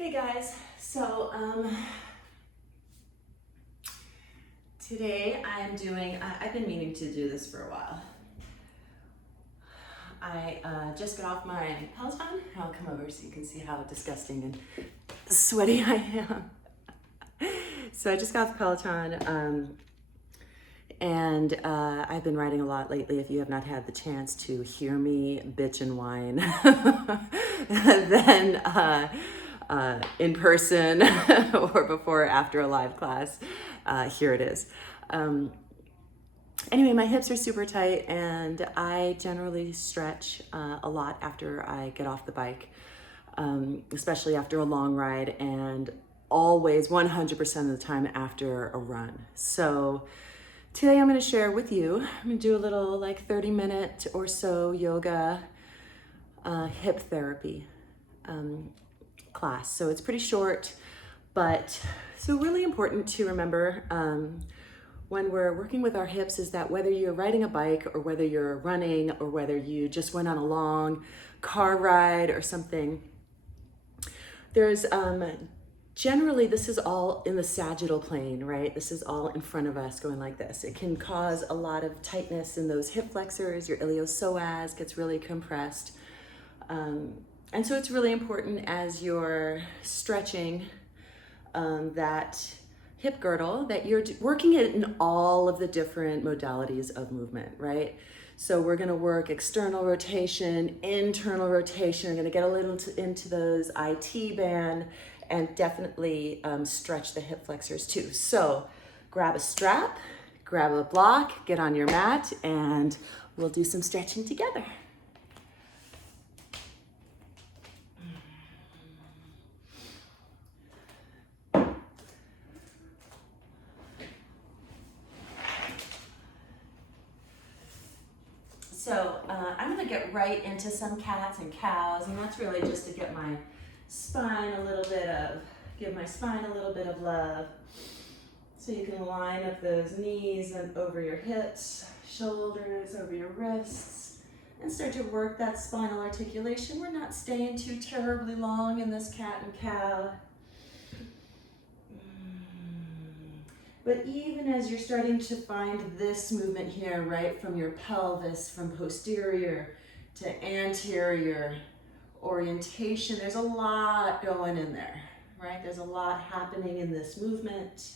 Hey guys, so today I'm doing, I've been meaning to do this for a while. I just got off my Peloton. I'll come over so you can see how disgusting and sweaty I am. So I just got off Peloton and I've been riding a lot lately. If you have not had the chance to hear me bitch and whine, then in person or before or after a live class, here it is. Anyway, my hips are super tight and I generally stretch a lot after I get off the bike, especially after a long ride, and always 100% of the time after a run. So today I'm going to share with you, I'm going to do a little like 30-minute or so yoga hip therapy class. So it's pretty short, but so really important to remember when we're working with our hips is that whether you're riding a bike or whether you're running or whether you just went on a long car ride or something, there's generally this is all in the sagittal plane, right? This is all in front of us going like this. It can cause a lot of tightness in those hip flexors. Your iliopsoas gets really compressed. And so it's really important as you're stretching that hip girdle that you're working it in all of the different modalities of movement, right? So we're gonna work external rotation, internal rotation. We're gonna get a little into those IT band and definitely stretch the hip flexors too. So grab a strap, grab a block, get on your mat, and we'll do some stretching together. So I'm gonna get right into some cats and cows, and that's really just to get my spine give my spine a little bit of love. So you can line up those knees and over your hips, shoulders over your wrists, and start to work that spinal articulation. We're not staying too terribly long in this cat and cow. But even as you're starting to find this movement here, right, from your pelvis, from posterior to anterior orientation, there's a lot going in there, right? There's a lot happening in this movement.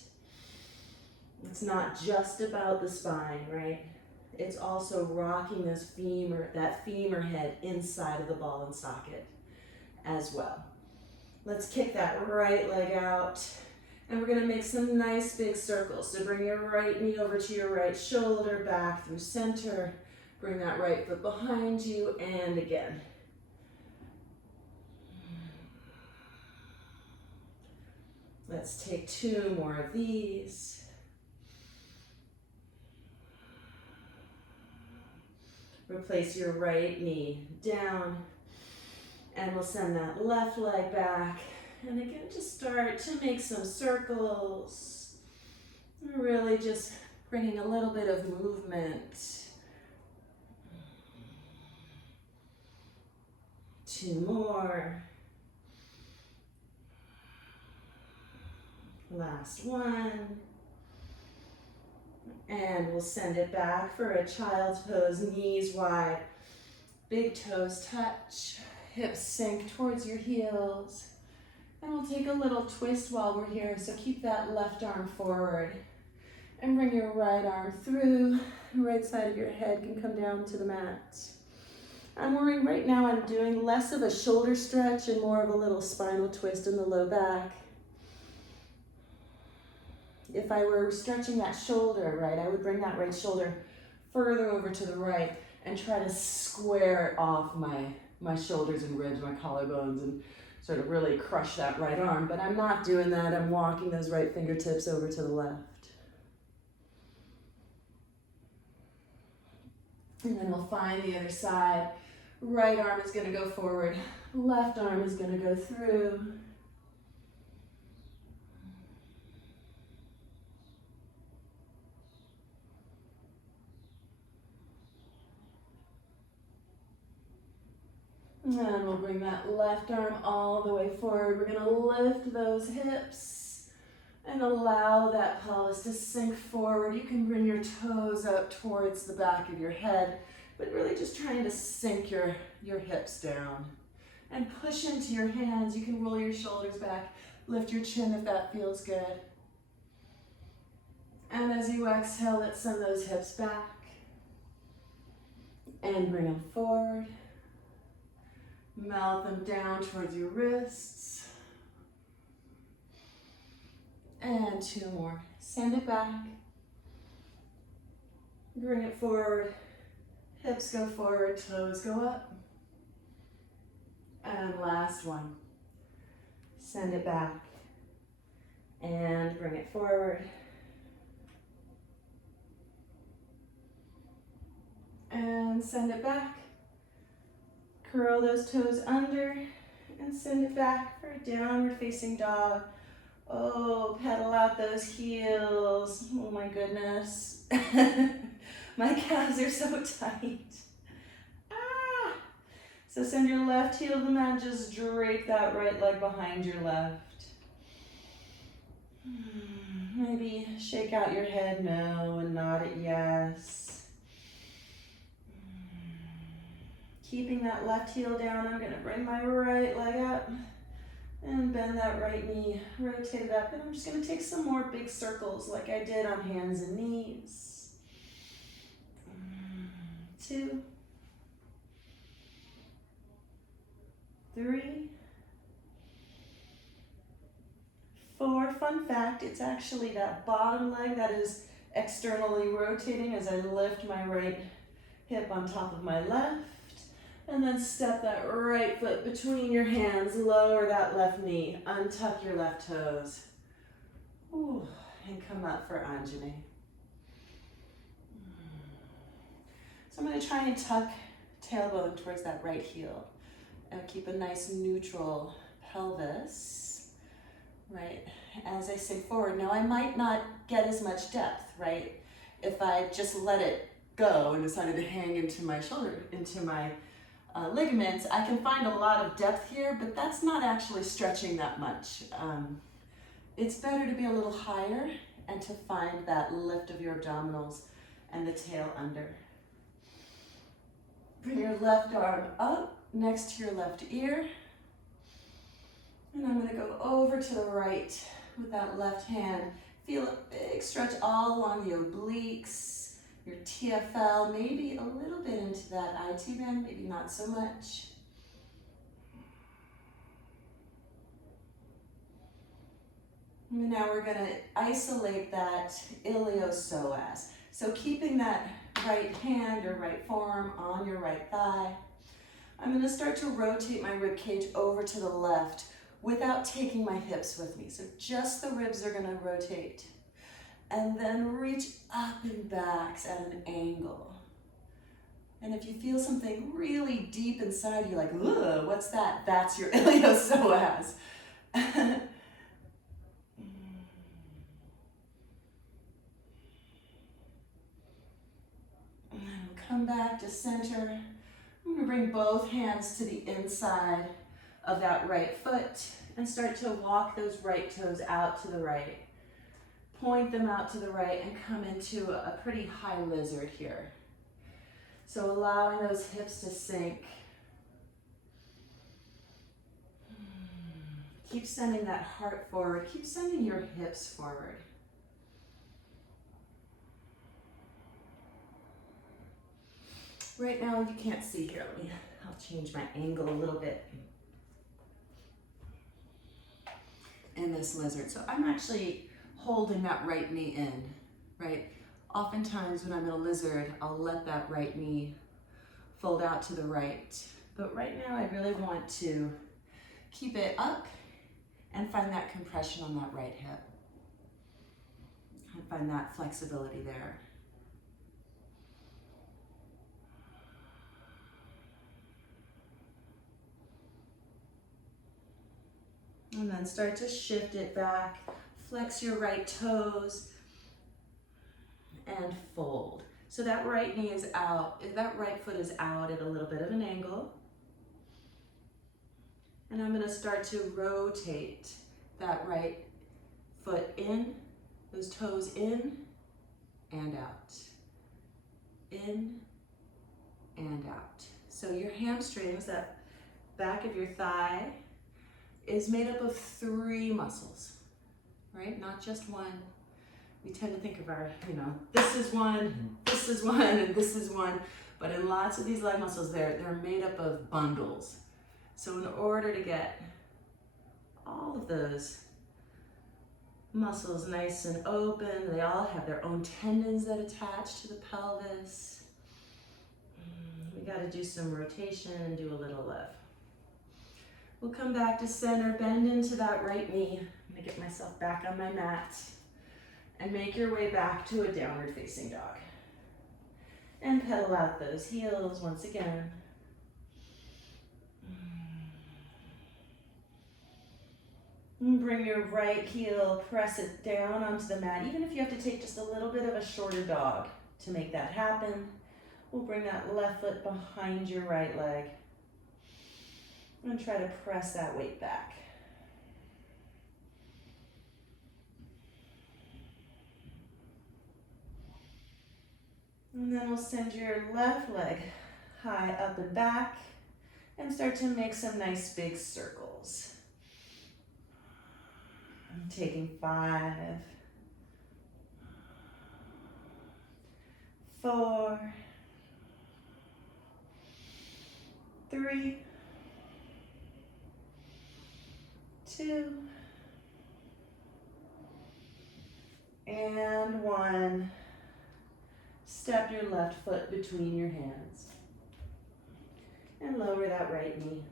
It's not just about the spine, right? It's also rocking that femur head inside of the ball and socket as well. Let's kick that right leg out. And we're gonna make some nice big circles. So bring your right knee over to your right shoulder, back through center. Bring that right foot behind you, and again. Let's take 2 more of these. Replace your right knee down, and we'll send that left leg back. And again, just start to make some circles. Really just bringing a little bit of movement. 2 more. Last one. And we'll send it back for a child's pose, knees wide. Big toes touch, hips sink towards your heels. And we'll take a little twist while we're here, so keep that left arm forward. And bring your right arm through. The right side of your head can come down to the mat. I'm worrying right now I'm doing less of a shoulder stretch and more of a little spinal twist in the low back. If I were stretching that shoulder, right, I would bring that right shoulder further over to the right and try to square it off my shoulders and ribs, my collarbones, and sort of really crush that right arm, but I'm not doing that. I'm walking those right fingertips over to the left. And then we'll find the other side. Right arm is gonna go forward. Left arm is gonna go through. And we'll bring that left arm all the way forward. We're gonna lift those hips and allow that pelvis to sink forward. You can bring your toes up towards the back of your head, but really just trying to sink your hips down. And push into your hands. You can roll your shoulders back, lift your chin if that feels good. And as you exhale, let's send those hips back. And bring them forward. Melt them down towards your wrists. And 2 more. Send it back. Bring it forward. Hips go forward, toes go up. And last one. Send it back. And bring it forward. And send it back. Curl those toes under and send it back for a downward facing dog. Oh, pedal out those heels. Oh my goodness. My calves are so tight. Ah! So send your left heel to the mat, just drape that right leg behind your left. Maybe shake out your head no and nod it yes. Keeping that left heel down, I'm gonna bring my right leg up and bend that right knee, rotate it up, and I'm just gonna take some more big circles like I did on hands and knees. 2, 3, 4. Fun fact, it's actually that bottom leg that is externally rotating as I lift my right hip on top of my left. And then step that right foot between your hands, lower that left knee, untuck your left toes. Ooh, and come up for Anjali. So I'm gonna try and tuck tailbone towards that right heel. And keep a nice neutral pelvis, right, as I sink forward. Now I might not get as much depth, right? If I just let it go and decided to hang into my shoulder, into my ligaments, I can find a lot of depth here, but that's not actually stretching that much. It's better to be a little higher and to find that lift of your abdominals and the tail under. Bring your left arm up next to your left ear. And I'm gonna go over to the right with that left hand. Feel a big stretch all along the obliques, your TFL, maybe a little bit into that IT band, maybe not so much. And now we're gonna isolate that iliopsoas. So keeping that right hand or right forearm on your right thigh. I'm gonna start to rotate my rib cage over to the left without taking my hips with me. So just the ribs are gonna rotate. And then reach up and back at an angle. And if you feel something really deep inside you, like, ugh, what's that? That's your iliopsoas. And come back to center. I'm gonna bring both hands to the inside of that right foot and start to walk those right toes out to the right. Point them out to the right and come into a pretty high lizard here. So allowing those hips to sink. Keep sending that heart forward. Keep sending your hips forward. Right now you can't see here. I'll change my angle a little bit in this lizard. So I'm actually holding that right knee in, right? Oftentimes when I'm in a lizard, I'll let that right knee fold out to the right. But right now I really want to keep it up and find that compression on that right hip. And find that flexibility there. And then start to shift it back. Flex your right toes and fold. So that right knee is out, that right foot is out at a little bit of an angle. And I'm gonna start to rotate that right foot in, those toes in and out. In and out. So your hamstrings, that back of your thigh, is made up of 3 muscles, right? Not just one. We tend to think of our, this is one, and this is one. But in lots of these leg muscles, they're made up of bundles. So in order to get all of those muscles nice and open, they all have their own tendons that attach to the pelvis. We got to do some rotation and do a little lift. We'll come back to center, bend into that right knee. I'm gonna get myself back on my mat and make your way back to a downward facing dog. And pedal out those heels once again. And bring your right heel, press it down onto the mat. Even if you have to take just a little bit of a shorter dog to make that happen, we'll bring that left foot behind your right leg and try to press that weight back. And then we'll send your left leg high up and back and start to make some nice big circles. I'm taking 5, 4, 3, 2, and 1. Step your left foot between your hands and lower that right knee.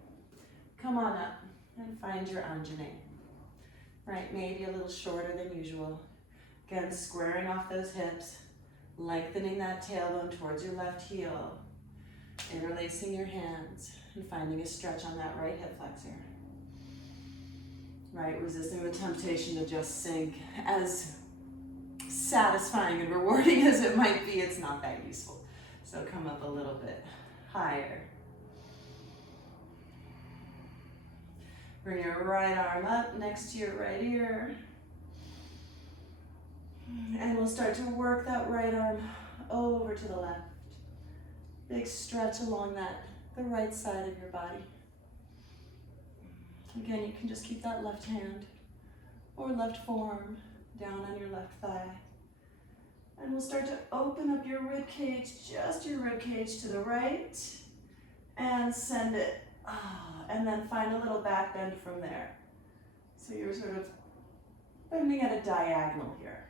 Come on up and find your Anjane. Right, maybe a little shorter than usual. Again, squaring off those hips, lengthening that tailbone towards your left heel, interlacing your hands and finding a stretch on that right hip flexor. Right, resisting the temptation to just sink. As satisfying and rewarding as it might be, it's not that useful. So come up a little bit higher. Bring your right arm up next to your right ear. And we'll start to work that right arm over to the left. Big stretch along the right side of your body. Again, you can just keep that left hand or left forearm down on your left thigh. And we'll start to open up your rib cage, just your rib cage to the right, and send it. And then find a little back bend from there. So you're sort of bending at a diagonal here.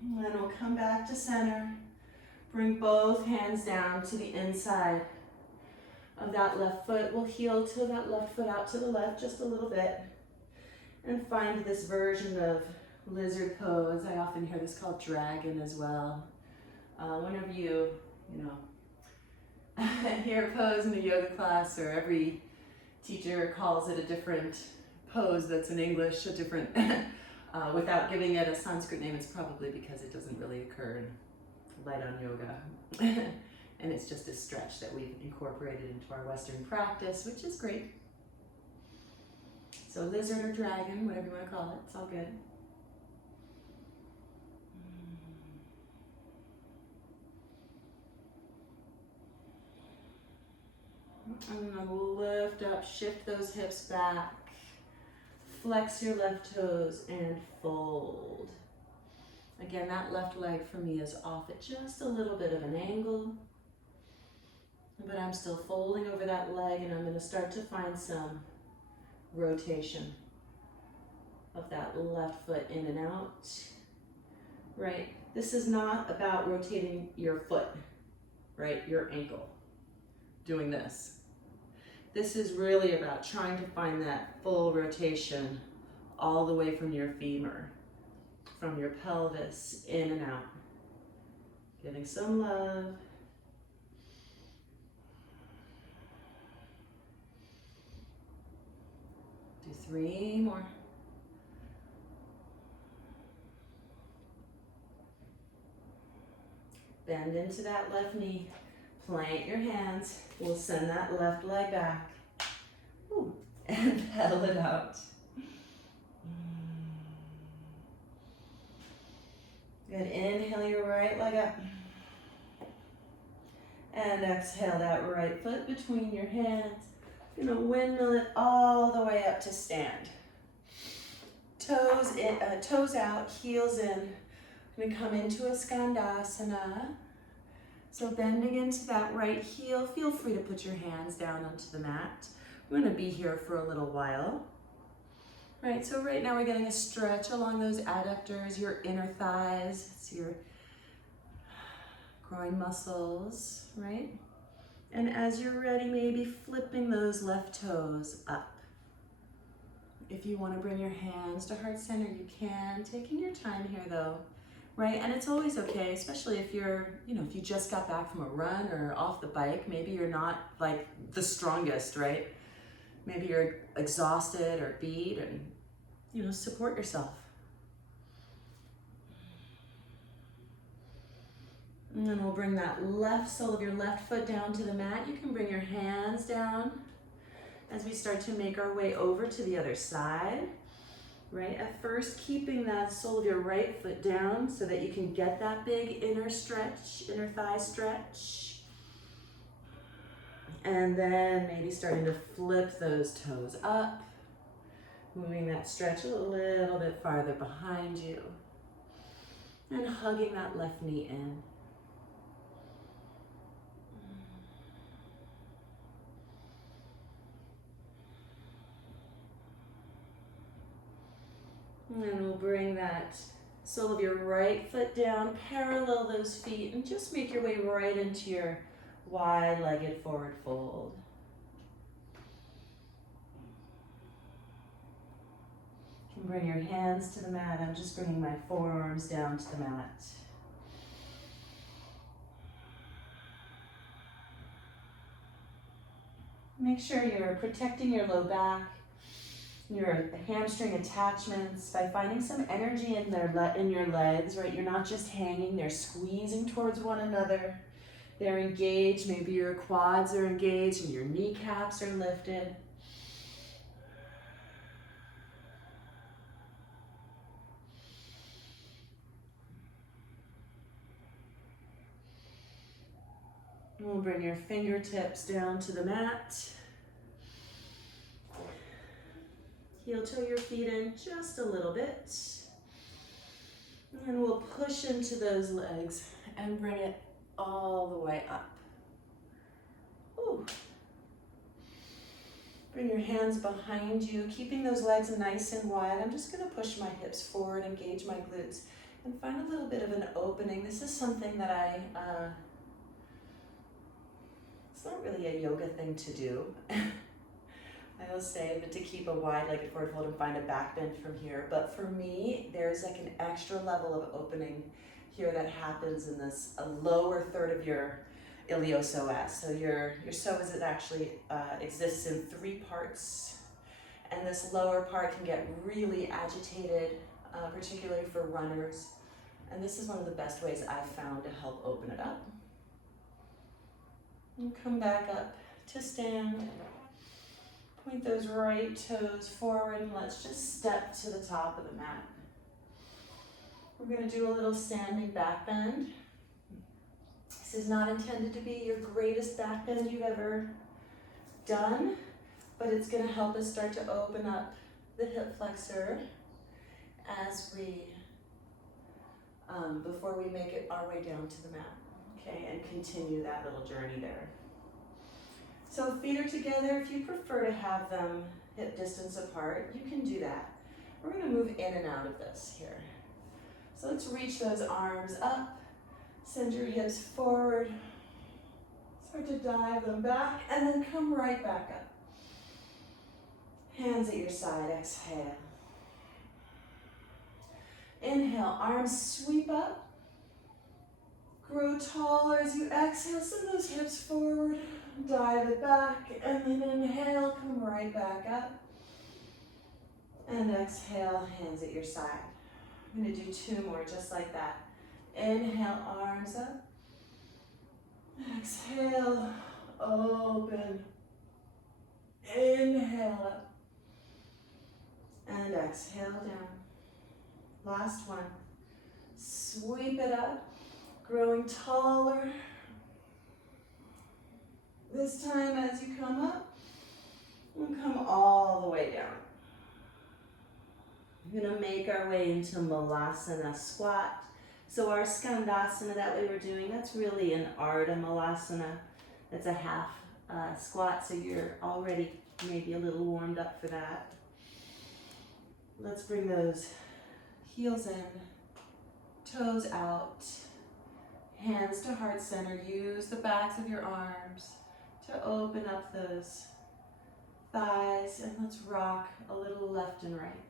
And then we'll come back to center. Bring both hands down to the inside of that left foot. We'll heel to that left foot out to the left just a little bit. And find this version of lizard pose. I often hear this called dragon as well. Whenever you hear a pose in a yoga class, or every teacher calls it a different pose that's in English, a different, without giving it a Sanskrit name, it's probably because it doesn't really occur in light on yoga. And it's just a stretch that we've incorporated into our Western practice, which is great. So lizard or dragon, whatever you want to call it, it's all good. And then we'll lift up, shift those hips back, flex your left toes, and fold. Again, that left leg for me is off at just a little bit of an angle, but I'm still folding over that leg, and I'm going to start to find some rotation of that left foot in and out. Right? This is not about rotating your foot, right? Your ankle, doing this. This is really about trying to find that full rotation all the way from your femur, from your pelvis, in and out. Giving some love. Do 3 more. Bend into that left knee. Plant your hands. We'll send that left leg back. Ooh. And pedal it out. Good. Inhale your right leg up. And exhale that right foot between your hands. You're gonna windmill it all the way up to stand. Toes in, toes out, heels in. We're gonna come into a skandasana. So bending into that right heel, feel free to put your hands down onto the mat. We're gonna be here for a little while. Right, so right now we're getting a stretch along those adductors, your inner thighs, it's your groin muscles, right? And as you're ready, maybe flipping those left toes up. If you want to bring your hands to heart center, you can. Taking your time here though, right? And it's always okay, especially if you're, if you just got back from a run or off the bike, maybe you're not like the strongest, right? Maybe you're exhausted or beat, and, support yourself. And then we'll bring that left sole of your left foot down to the mat. You can bring your hands down as we start to make our way over to the other side, right? At first, keeping that sole of your right foot down so that you can get that big inner stretch, inner thigh stretch. And then maybe starting to flip those toes up, moving that stretch a little bit farther behind you, and hugging that left knee in. And then we'll bring that sole of your right foot down, parallel those feet, and just make your way right into your wide-legged forward fold. You can bring your hands to the mat. I'm just bringing my forearms down to the mat. Make sure you're protecting your low back, your hamstring attachments by finding some energy in your legs, right? You're not just hanging, they're squeezing towards one another. They're engaged, maybe your quads are engaged and your kneecaps are lifted. We'll bring your fingertips down to the mat. Heel toe your feet in just a little bit. And we'll push into those legs and bring it all the way up. Ooh. Bring your hands behind you, keeping those legs nice and wide. I'm just gonna push my hips forward, engage my glutes, and find a little bit of an opening. This is something that it's not really a yoga thing to do. I will say that to keep a wide-legged forward fold and find a back bend from here. But for me, there's like an extra level of opening here that happens in this lower third of your iliopsoas. So your psoas, it actually exists in 3 parts. And this lower part can get really agitated, particularly for runners. And this is one of the best ways I've found to help open it up. And come back up to stand. Point those right toes forward and let's just step to the top of the mat. We're going to do a little standing back bend. This is not intended to be your greatest back bend you've ever done, but it's going to help us start to open up the hip flexor as we, before we make it our way down to the mat. Okay, and continue that little journey there. So feet are together. If you prefer to have them hip distance apart, you can do that. We're going to move in and out of this here. So let's reach those arms up, send your hips forward, start to dive them back, and then come right back up. Hands at your side, exhale. Inhale, arms sweep up, grow taller as you exhale, send those hips forward. Dive it back, and then inhale, come right back up. And exhale, hands at your side. I'm gonna do 2 more just like that. Inhale, arms up. Exhale, open. Inhale up. And exhale down. Last one. Sweep it up, growing taller. This time as you come up, we'll come all the way down. We're gonna make our way into Malasana squat. So our Skandasana that we were doing, that's really an Ardha Malasana. That's a half squat, so you're already maybe a little warmed up for that. Let's bring those heels in, toes out, hands to heart center. Use the backs of your arms to open up those thighs, and let's rock a little left and right.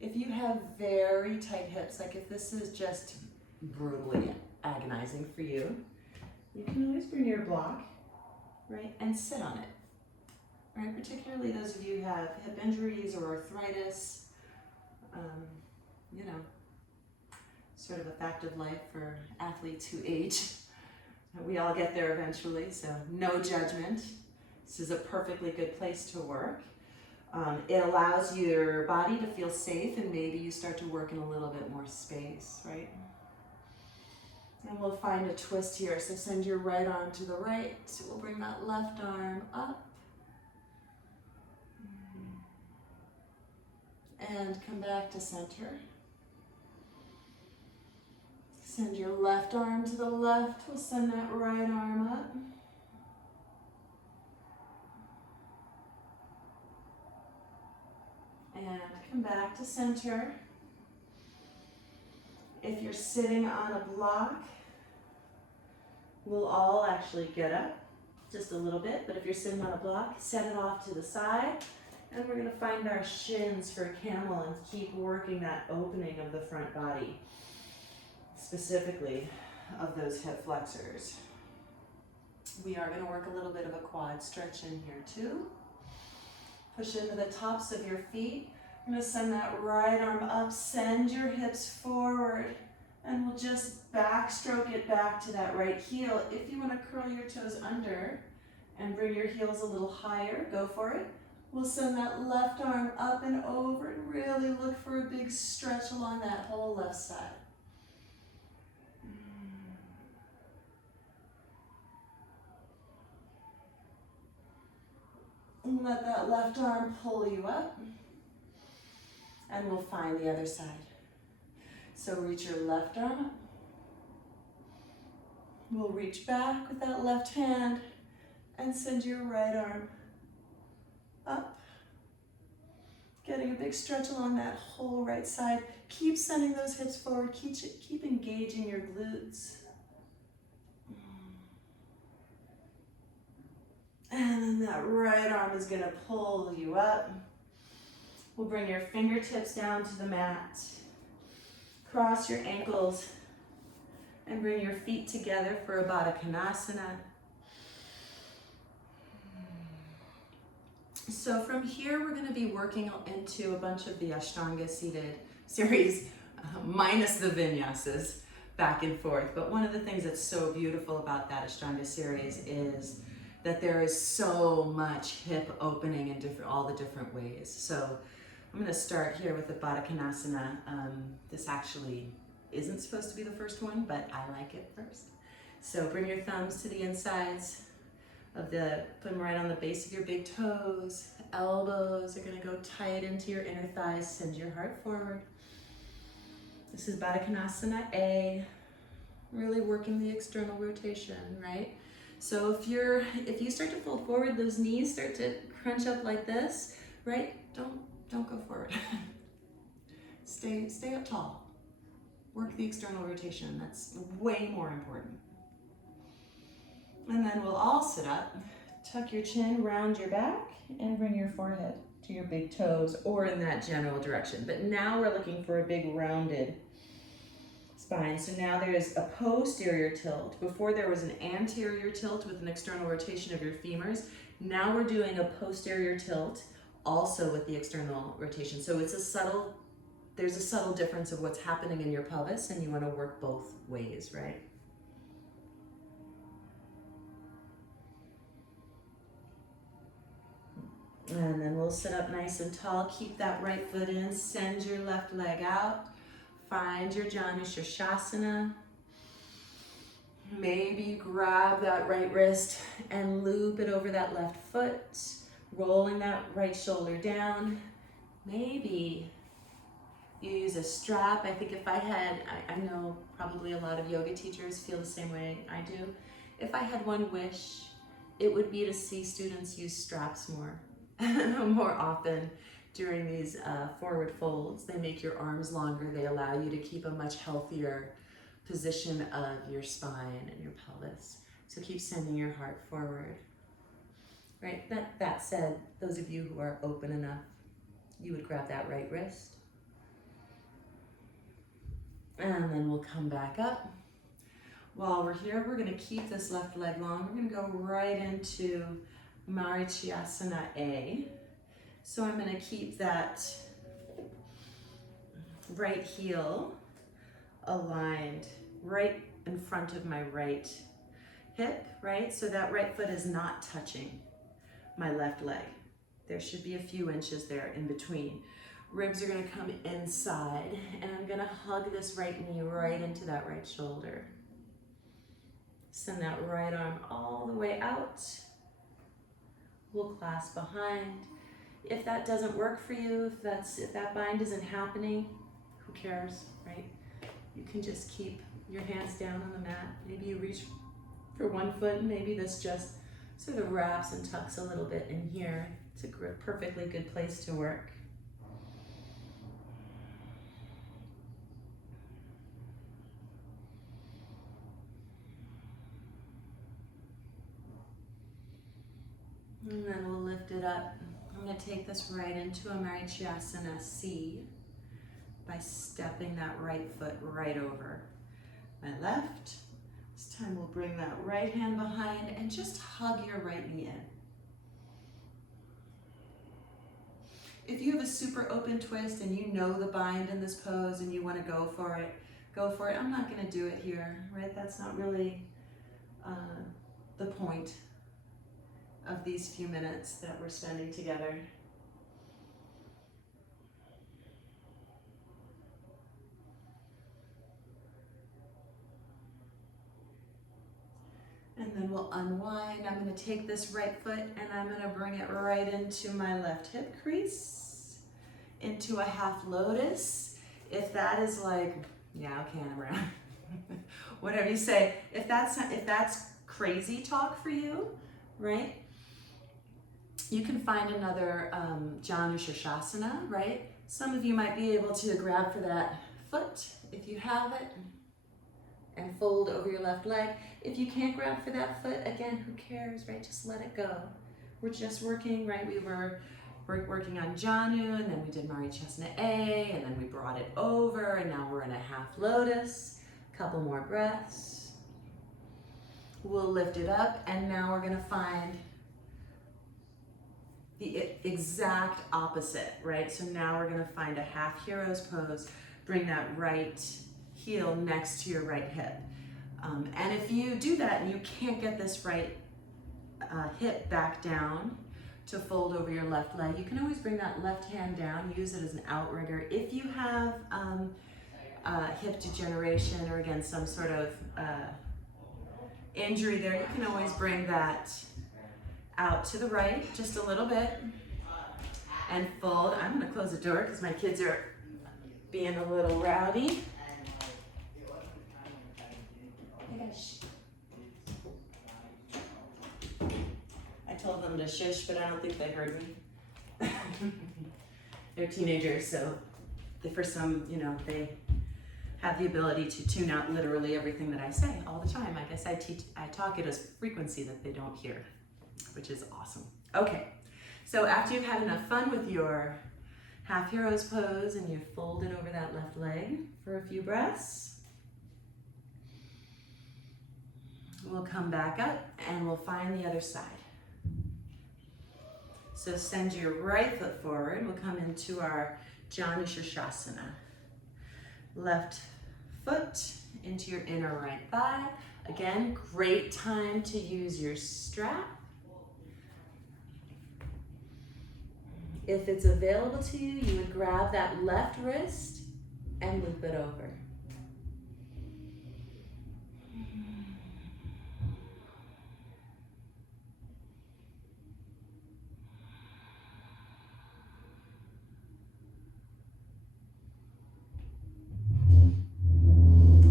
If you have very tight hips, like if this is just brutally agonizing for you, you can always bring your block, right, and sit on it, right? Particularly those of you who have hip injuries or arthritis, you know, sort of a fact of life for athletes who age. We all get there eventually, so no judgment. This is a perfectly good place to work. It allows your body to feel safe, and maybe you start to work in a little bit more space, right? And we'll find a twist here. So send your right arm to the right. So we'll bring that left arm up. And come back to center. Send your left arm to the left. We'll send that right arm up. And come back to center. If you're sitting on a block, we'll all actually get up just a little bit, but if you're sitting on a block, set it off to the side, and we're gonna find our shins for a camel and keep working that opening of the front body, specifically of those hip flexors. We are gonna work a little bit of a quad stretch in here too. Push into the tops of your feet. I'm gonna send that right arm up, send your hips forward, and we'll just backstroke it back to that right heel. If you wanna curl your toes under and bring your heels a little higher, go for it. We'll send that left arm up and over and really look for a big stretch along that whole left side. And let that left arm pull you up. And we'll find the other side. So reach your left arm up. We'll reach back with that left hand and send your right arm up. Getting a big stretch along that whole right side. Keep sending those hips forward. Keep engaging your glutes. And then that right arm is gonna pull you up. We'll bring your fingertips down to the mat. Cross your ankles and bring your feet together for a Baddha Konasana. So from here, we're gonna be working into a bunch of the Ashtanga seated series, minus the vinyasas, back and forth. But one of the things that's so beautiful about that Ashtanga series is that there is so much hip opening in all the different ways. So I'm gonna start here with the Baddha Konasana. This actually isn't supposed to be the first one, but I like it first. So bring your thumbs to the insides of put them right on the base of your big toes. Elbows are gonna go tight into your inner thighs. Send your heart forward. This is Baddha Konasana A. Really working the external rotation, right? So if you start to fold forward, those knees start to crunch up like this, right? Don't go forward. Stay up tall. Work the external rotation. That's way more important. And then we'll all sit up. Tuck your chin, round your back, and bring your forehead to your big toes or in that general direction. But now we're looking for a big rounded spine. So now there's a posterior tilt. Before there was an anterior tilt with an external rotation of your femurs. Now we're doing a posterior tilt also with the external rotation. So it's there's a subtle difference of what's happening in your pelvis, and you want to work both ways, right? And then we'll sit up nice and tall. Keep that right foot in. Send your left leg out. Find your Janu Shirshasana. Maybe grab that right wrist and loop it over that left foot. Rolling that right shoulder down. Maybe you use a strap. I think if I had, I know probably a lot of yoga teachers feel the same way I do. If I had one wish, it would be to see students use straps more. More often during these forward folds. They make your arms longer. They allow you to keep a much healthier position of your spine and your pelvis. So keep sending your heart forward. Right, that said, those of you who are open enough, you would grab that right wrist. And then we'll come back up. While we're here, we're gonna keep this left leg long. We're gonna go right into Marichyasana A. So I'm going to keep that right heel aligned right in front of my right hip, right? So that right foot is not touching my left leg. There should be a few inches there in between. Ribs are going to come inside, and I'm going to hug this right knee right into that right shoulder. Send that right arm all the way out. We'll clasp behind. If that doesn't work for you, if that bind isn't happening, who cares, right? You can just keep your hands down on the mat. Maybe you reach for one foot, maybe this just sort of wraps and tucks a little bit in here. It's a perfectly good place to work. And then we'll lift it up. I'm going to take this right into a Marichyasana C by stepping that right foot right over my left. This time we'll bring that right hand behind and just hug your right knee in. If you have a super open twist and you know the bind in this pose and you want to go for it, go for it. I'm not going to do it here, right? That's not really the point of these few minutes that we're spending together. And then we'll unwind. I'm going to take this right foot and I'm going to bring it right into my left hip crease, into a half lotus. If that is like, yeah, okay, I'm around. Whatever you say. If that's crazy talk for you, right? You can find another Janu Shirshasana, right? Some of you might be able to grab for that foot if you have it and fold over your left leg. If you can't grab for that foot, again, who cares, right? Just let it go. We're just working, right? We're working on Janu, and then we did Marichyasana A, and then we brought it over, and now we're in a half lotus. Couple more breaths. We'll lift it up, and now we're gonna find the exact opposite, right? So now we're gonna find a half hero's pose. Bring that right heel next to your right hip. And if you do that and you can't get this right hip back down to fold over your left leg, you can always bring that left hand down, use it as an outrigger. If you have hip degeneration or again, some sort of injury there, you can always bring that out to the right just a little bit and fold. I'm gonna close the door because my kids are being a little rowdy. I told them to shush, but I don't think they heard me. They're teenagers, so for some, they have the ability to tune out literally everything that I say all the time. I guess I talk at a frequency that they don't hear, which is awesome. Okay, so after you've had enough fun with your half hero's pose and you've folded over that left leg for a few breaths, we'll come back up and we'll find the other side. So send your right foot forward. We'll come into our Janushirshasana. Left foot into your inner right thigh. Again, great time to use your strap. If it's available to you, you would grab that left wrist and loop it over.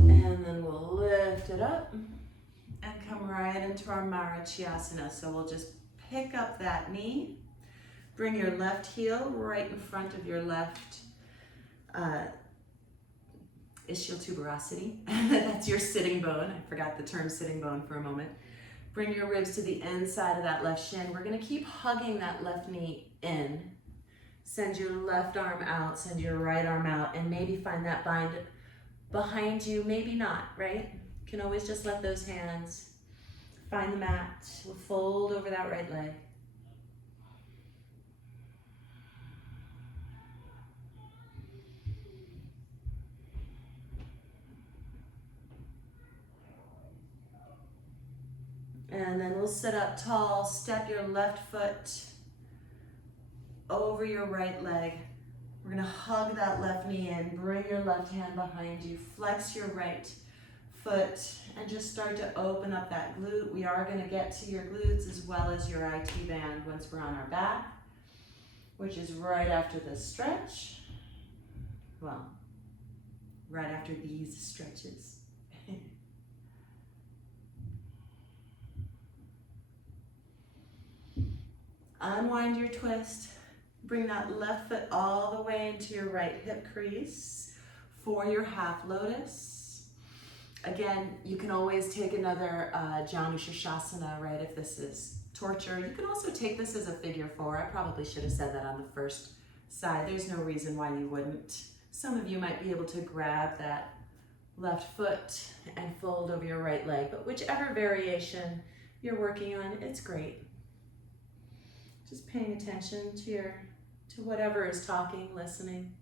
And then we'll lift it up and come right into our Marichyasana. So we'll just pick up that knee, bring your left heel right in front of your left ischial tuberosity. That's your sitting bone. I forgot the term sitting bone for a moment. Bring your ribs to the inside of that left shin. We're gonna keep hugging that left knee in. Send your left arm out, send your right arm out, and maybe find that bind behind you, maybe not, right? You can always just let those hands find the mat. We'll fold over that right leg. And then we'll sit up tall, step your left foot over your right leg. We're gonna hug that left knee in, bring your left hand behind you, flex your right foot, and just start to open up that glute. We are gonna get to your glutes as well as your IT band once we're on our back, which is right after this stretch. Well, right after these stretches. Unwind your twist. Bring that left foot all the way into your right hip crease for your half lotus. Again, you can always take another Janushirshasana, right, if this is torture. You can also take this as a figure four. I probably should have said that on the first side. There's no reason why you wouldn't. Some of you might be able to grab that left foot and fold over your right leg, but whichever variation you're working on, it's great. Just paying attention to whatever is talking, listening.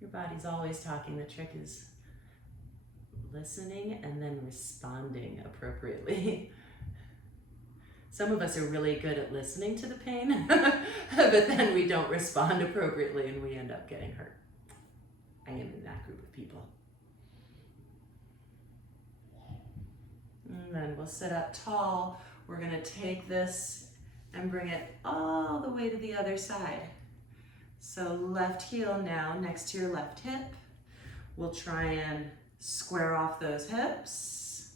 Your body's always talking. The trick is listening and then responding appropriately. Some of us are really good at listening to the pain, but then we don't respond appropriately and we end up getting hurt. I am in that group of people. And then we'll sit up tall. We're gonna take this and bring it all the way to the other side. So left heel now next to your left hip. We'll try and square off those hips.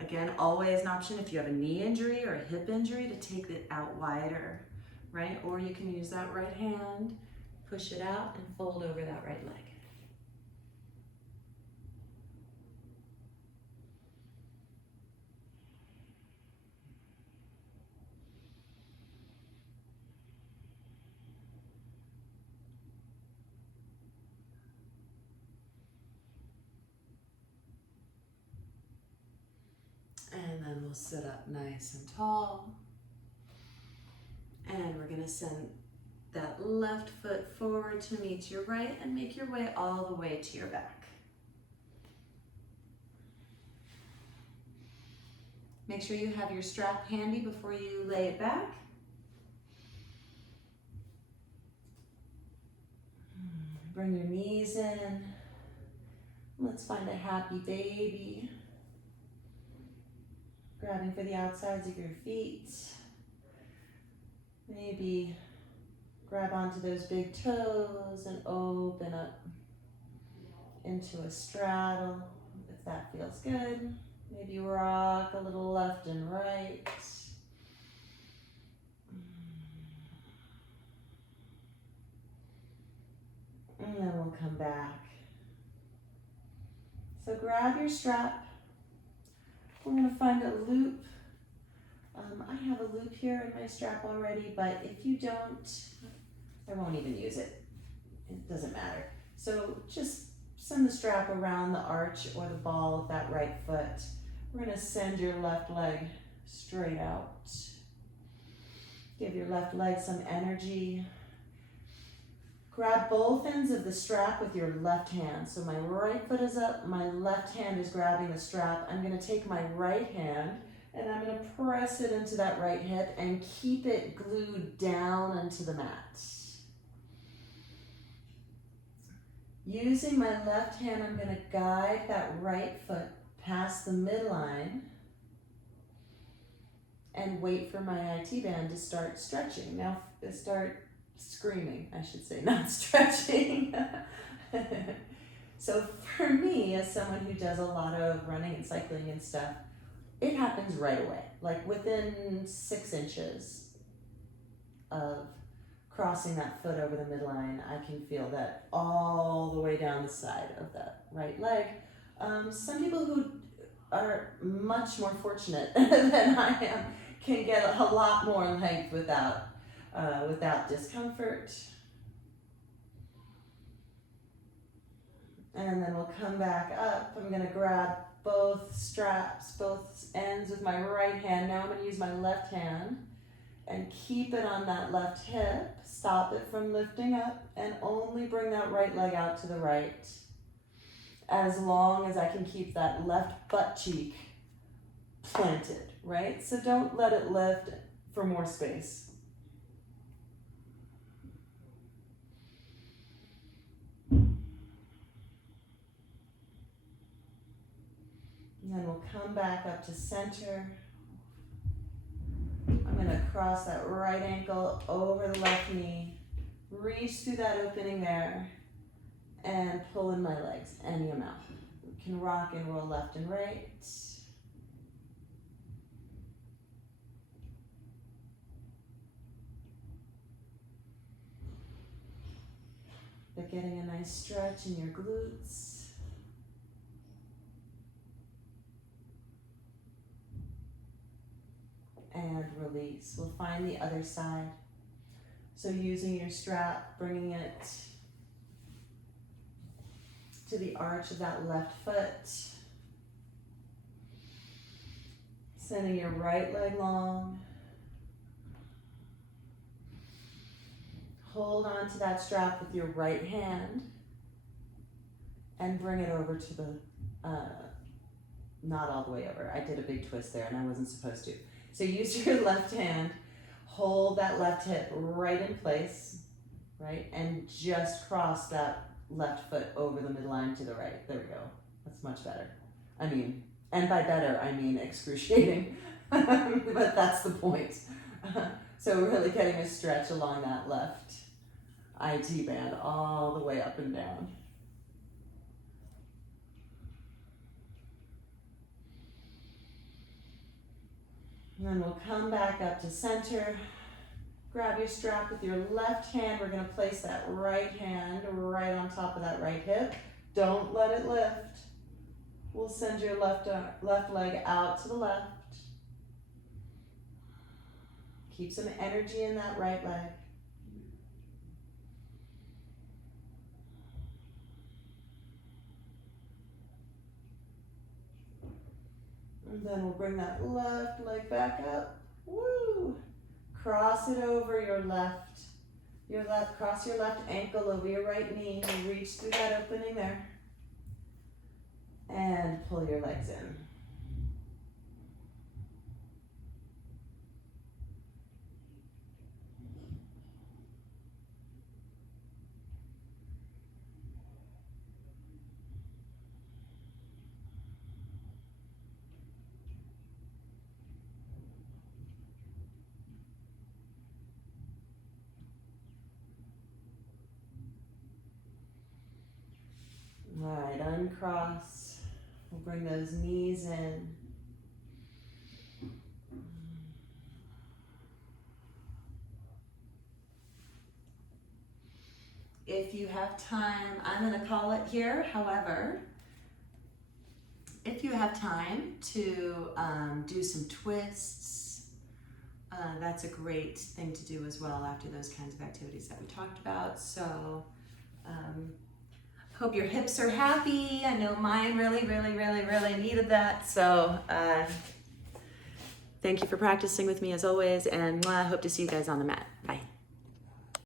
Again, always an option if you have a knee injury or a hip injury to take it out wider, right? Or you can use that right hand, push it out and fold over that right leg. And then we'll sit up nice and tall. And we're gonna send that left foot forward to meet your right and make your way all the way to your back. Make sure you have your strap handy before you lay it back. Bring your knees in. Let's find a happy baby. Grabbing for the outsides of your feet. Maybe grab onto those big toes and open up into a straddle, if that feels good. Maybe rock a little left and right. And then we'll come back. So grab your strap. We're gonna find a loop. I have a loop here in my strap already, but if you don't, I won't even use it. It doesn't matter. So just send the strap around the arch or the ball of that right foot. We're gonna send your left leg straight out. Give your left leg some energy. Grab both ends of the strap with your left hand. So my right foot is up, my left hand is grabbing the strap. I'm gonna take my right hand and I'm gonna press it into that right hip and keep it glued down into the mat. Using my left hand, I'm gonna guide that right foot past the midline and wait for my IT band to start stretching. Now start screaming, I should say, not stretching. So for me, as someone who does a lot of running and cycling and stuff, it happens right away. Like within 6 inches of crossing that foot over the midline, I can feel that all the way down the side of that right leg. Some people who are much more fortunate than I am can get a lot more length without discomfort. And then we'll come back up. I'm gonna grab both straps, both ends with my right hand. Now I'm gonna use my left hand and keep it on that left hip. Stop it from lifting up and only bring that right leg out to the right. As long as I can keep that left butt cheek planted, right? So don't let it lift for more space. And then we'll come back up to center. I'm gonna cross that right ankle over the left knee, reach through that opening there, and pull in my legs any amount. You can rock and roll left and right. But getting a nice stretch in your glutes. And release. We'll find the other side. So using your strap, bringing it to the arch of that left foot. Sending your right leg long. Hold on to that strap with your right hand and bring it over to the, not all the way over. I did a big twist there and I wasn't supposed to. So use your left hand, hold that left hip right in place, right? And just cross that left foot over the midline to the right. There we go. That's much better. I mean, and by better, I mean excruciating, but that's the point. So really getting a stretch along that left IT band all the way up and down. And then we'll come back up to center. Grab your strap with your left hand. We're gonna place that right hand right on top of that right hip. Don't let it lift. We'll send your left leg out to the left. Keep some energy in that right leg. And then we'll bring that left leg back up. Woo! Cross it over your left, cross your left ankle over your right knee. Reach through that opening there. And pull your legs in. All right, uncross. We'll bring those knees in. If you have time, I'm going to call it here. However, if you have time to do some twists, that's a great thing to do as well after those kinds of activities that we talked about. So hope your hips are happy. I know mine really needed that. So Thank you for practicing with me as always, and I hope to see you guys on the mat. Bye.